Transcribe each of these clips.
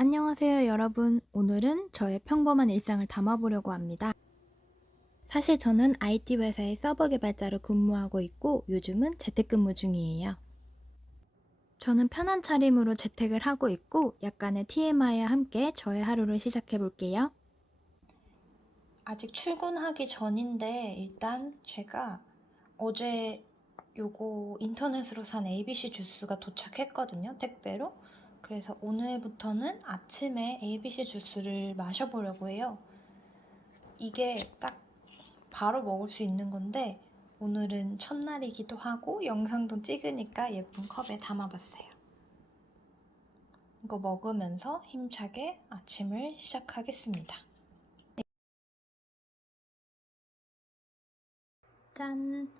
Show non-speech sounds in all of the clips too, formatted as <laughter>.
안녕하세요, 여러분. 오늘은 저의 평범한 일상을 담아보려고 합니다. 사실 저는 IT 회사의 서버 개발자로 근무하고 있고 요즘은 재택근무 중이에요. 저는 편한 차림으로 재택을 하고 있고 약간의 TMI와 함께 저의 하루를 시작해 볼게요. 아직 출근하기 전인데 일단 제가 어제 요거 인터넷으로 산 ABC 주스가 도착했거든요, 택배로. 그래서 오늘부터는 아침에 ABC 주스를 마셔보려고 해요. 이게 딱 바로 먹을 수 있는 건데 오늘은 첫날이기도 하고 영상도 찍으니까 예쁜 컵에 담아봤어요. 이거 먹으면서 힘차게 아침을 시작하겠습니다. 짠!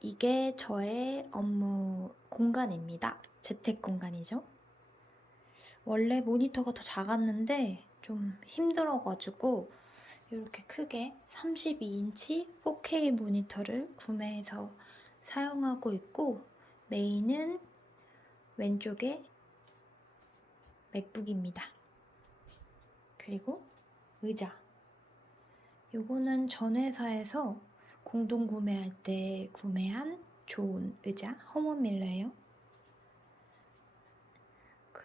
이게 저의 업무 공간입니다. 재택 공간이죠. 원래 모니터가 더 작았는데 좀 힘들어가지고 이렇게 크게 32인치 4K 모니터를 구매해서 사용하고 있고 메인은 왼쪽에 맥북입니다. 그리고 의자. 요거는 전 회사에서 공동 구매할 때 구매한 좋은 의자 허먼 밀러예요.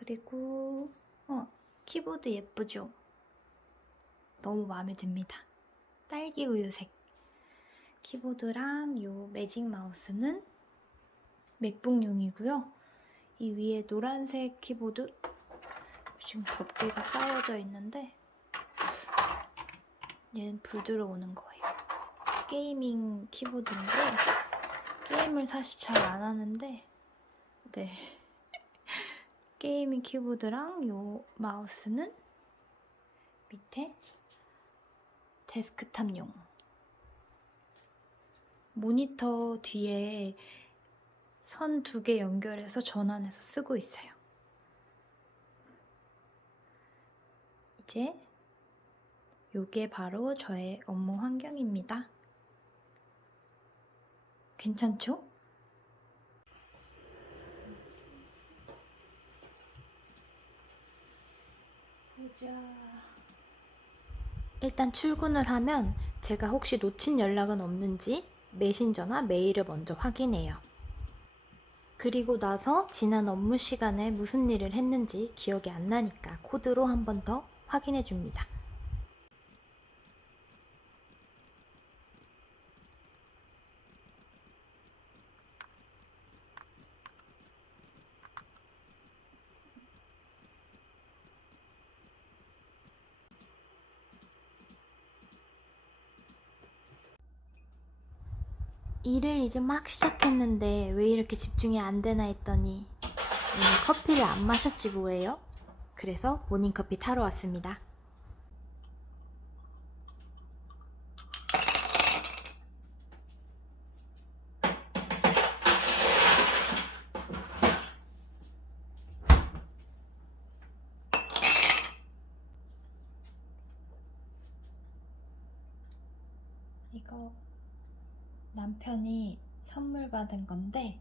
그리고 어 키보드 예쁘죠? 너무 마음에 듭니다. 딸기 우유색 키보드랑 요 매직 마우스는 맥북용이고요. 이 위에 노란색 키보드 지금 덮개가 쌓여져 있는데 얘는 불 들어오는 거예요. 게이밍 키보드인데 게임을 사실 잘 안 하는데 네 게이밍 키보드랑 요 마우스는 밑에 데스크탑용 모니터 뒤에 선 두 개 연결해서 전환해서 쓰고 있어요. 이제 요게 바로 저의 업무 환경입니다. 괜찮죠? 일단 출근을 하면 제가 혹시 놓친 연락은 없는지 메신저나 메일을 먼저 확인해요. 그리고 나서 지난 업무 시간에 무슨 일을 했는지 기억이 안 나니까 코드로 한 번 더 확인해 줍니다. 일을 이제 막 시작했는데 왜 이렇게 집중이 안 되나 했더니 오늘 커피를 안 마셨지 뭐예요? 그래서 모닝커피 타러 왔습니다. 이거 남편이 선물 받은 건데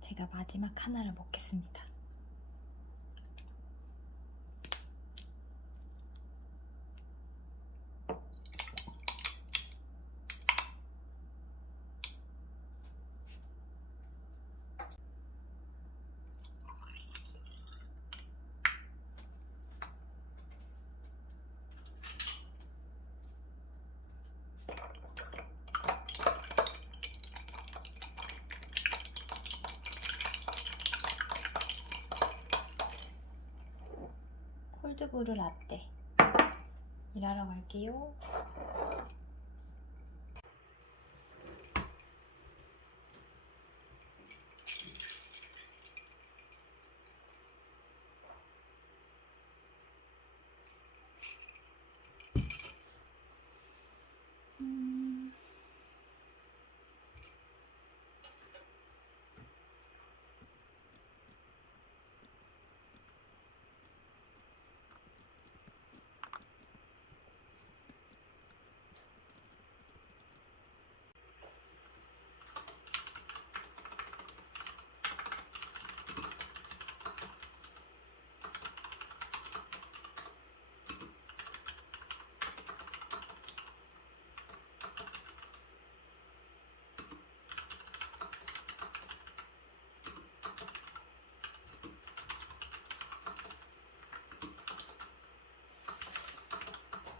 제가 마지막 하나를 먹겠습니다. 콜드브루 라떼 일하러 갈게요.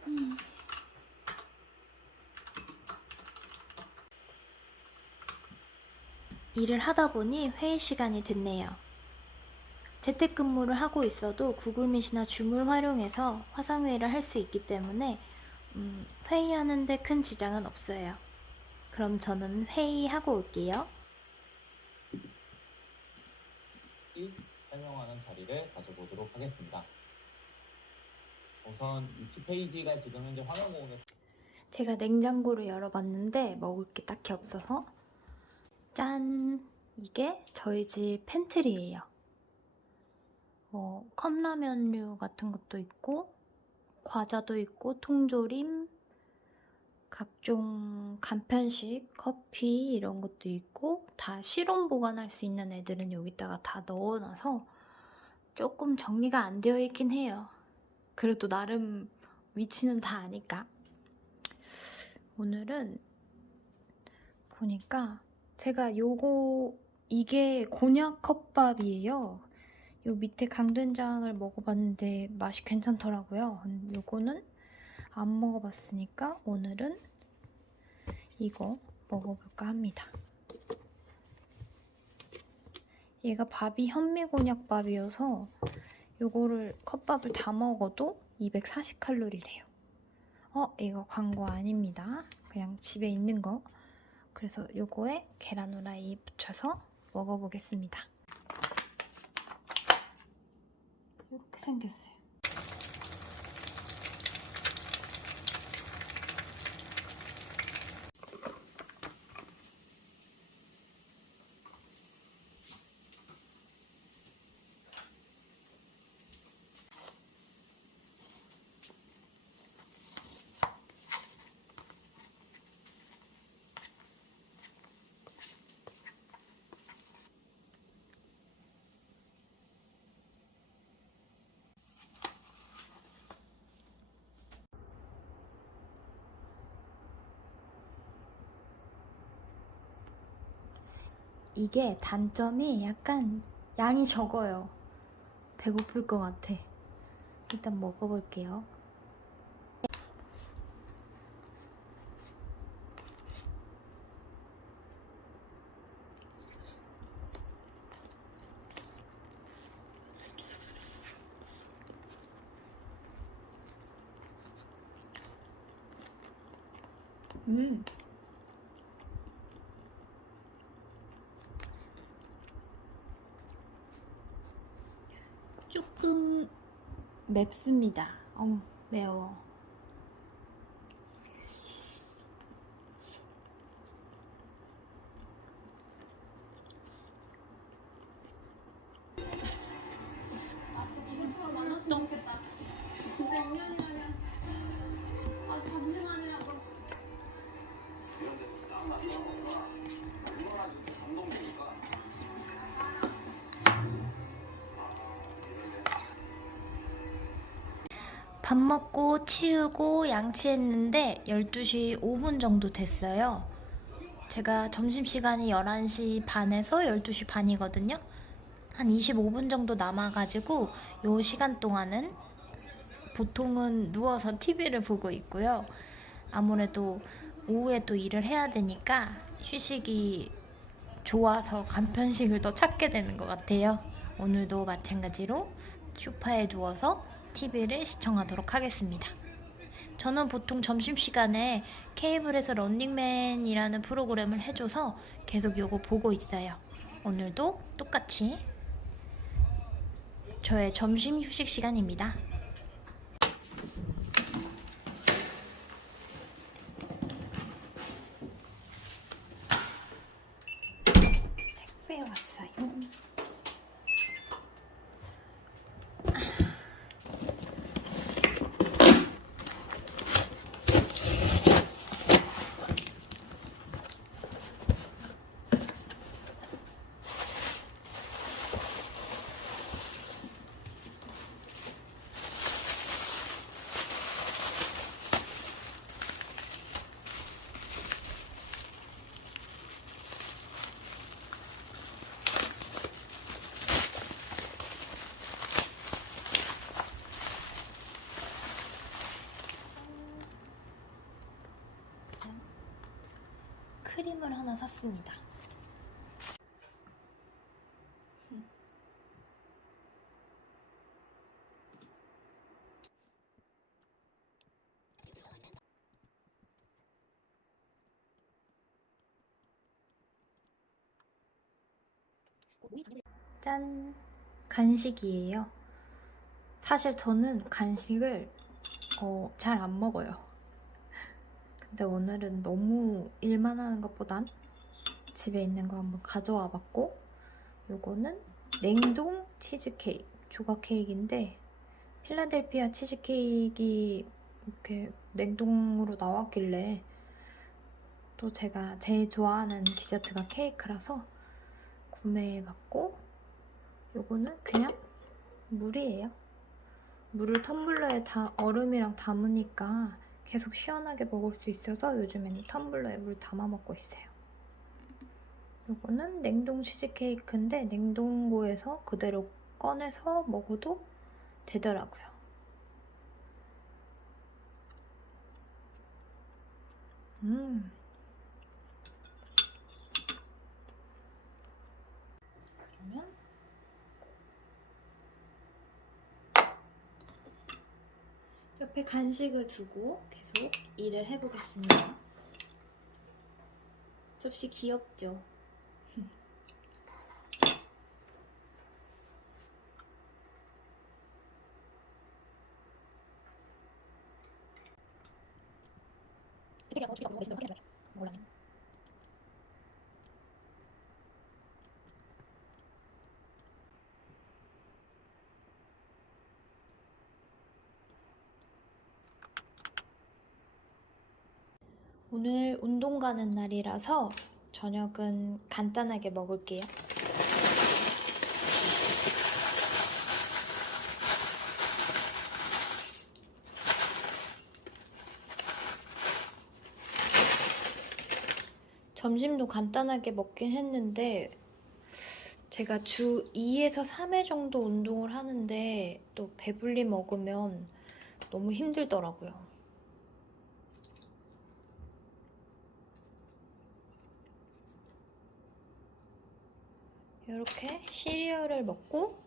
음. 일을 하다 보니 회의 시간이 됐네요. 재택근무를 하고 있어도 구글밋이나 줌을 활용해서 화상회의를 할 수 있기 때문에 음, 회의하는데 큰 지장은 없어요. 그럼 저는 회의하고 올게요. 이 설명하는 자리를 가져보도록 하겠습니다. 우선 위키 페이지가 지금 현재 화면 공유 제가 냉장고를 열어봤는데 먹을 게 딱히 없어서 짠! 이게 저희 집 팬트리예요. 뭐 컵라면류 같은 것도 있고 과자도 있고 통조림 각종 간편식, 커피 이런 것도 있고 다 실온 보관할 수 있는 애들은 여기다가 다 넣어놔서 조금 정리가 안 되어 있긴 해요. 그래도 나름 위치는 다 아니까. 오늘은 보니까 제가 요거 이게 곤약 컵밥이에요. 요 밑에 강된장을 먹어봤는데 맛이 괜찮더라고요. 음, 요거는 안 먹어봤으니까 오늘은 이거 먹어볼까 합니다. 얘가 밥이 현미곤약밥이어서 요거를 컵밥을 다 먹어도 240칼로리래요. 어, 이거 광고 아닙니다. 그냥 집에 있는 거. 그래서 요거에 계란 후라이 붙여서 먹어보겠습니다. 이렇게 생겼어요. 이게 단점이 약간 양이 적어요. 배고플 것 같아. 일단 먹어볼게요. 음. 조금 맵습니다. 어우, 매워. 밥 먹고 치우고 양치했는데 12시 5분 정도 됐어요. 제가 점심시간이 11시 반에서 12시 반이거든요. 한 25분 정도 남아가지고 요 시간 동안은 보통은 누워서 TV를 보고 있고요. 아무래도 오후에 또 일을 해야 되니까 휴식이 좋아서 간편식을 더 찾게 되는 것 같아요. 오늘도 마찬가지로 소파에 누워서 TV를 시청하도록 하겠습니다. 저는 보통 점심시간에 케이블에서 런닝맨이라는 프로그램을 해줘서 계속 요거 보고 있어요. 오늘도 똑같이 저의 점심 휴식 시간입니다. 크림을 하나 샀습니다. 짠! 간식이에요. 사실 저는 간식을 어, 잘 안 먹어요. 근데 오늘은 너무 일만 하는 것보단 집에 있는 거 한번 가져와 봤고 요거는 냉동 치즈케이크, 조각 케이크인데 필라델피아 치즈케이크이 이렇게 냉동으로 나왔길래 또 제가 제일 좋아하는 디저트가 케이크라서 구매해봤고 요거는 그냥 물이에요. 물을 텀블러에 다 얼음이랑 담으니까 계속 시원하게 먹을 수 있어서 요즘에는 텀블러에 물 담아 먹고 있어요. 요거는 냉동 치즈케이크인데 냉동고에서 그대로 꺼내서 먹어도 되더라고요. 음. 그러면 옆에 간식을 두고 계속 일을 해보겠습니다. 접시 귀엽죠? <laughs> 오늘 운동 가는 날이라서 저녁은 간단하게 먹을게요. 점심도 간단하게 먹긴 했는데 제가 주 2에서 3회 정도 운동을 하는데 또 배불리 먹으면 너무 힘들더라고요. 이렇게 시리얼을 먹고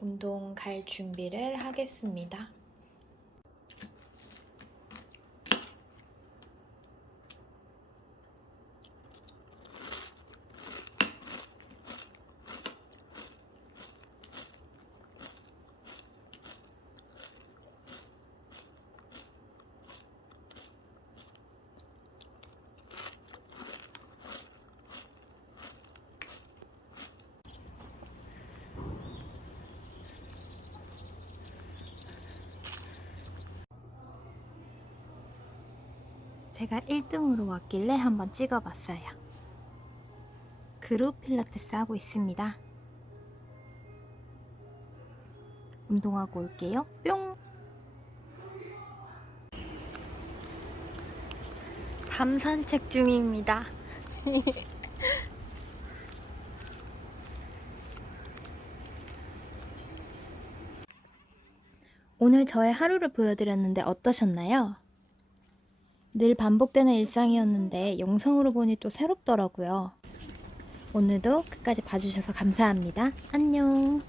운동 갈 준비를 하겠습니다. 제가 1등으로 왔길래 한번 찍어봤어요. 그룹 필라테스 하고 있습니다. 운동하고 올게요. 뿅! 밤 산책 중입니다. <laughs> 오늘 저의 하루를 보여드렸는데 어떠셨나요? 늘 반복되는 일상이었는데 영상으로 보니 또 새롭더라고요. 오늘도 끝까지 봐주셔서 감사합니다. 안녕.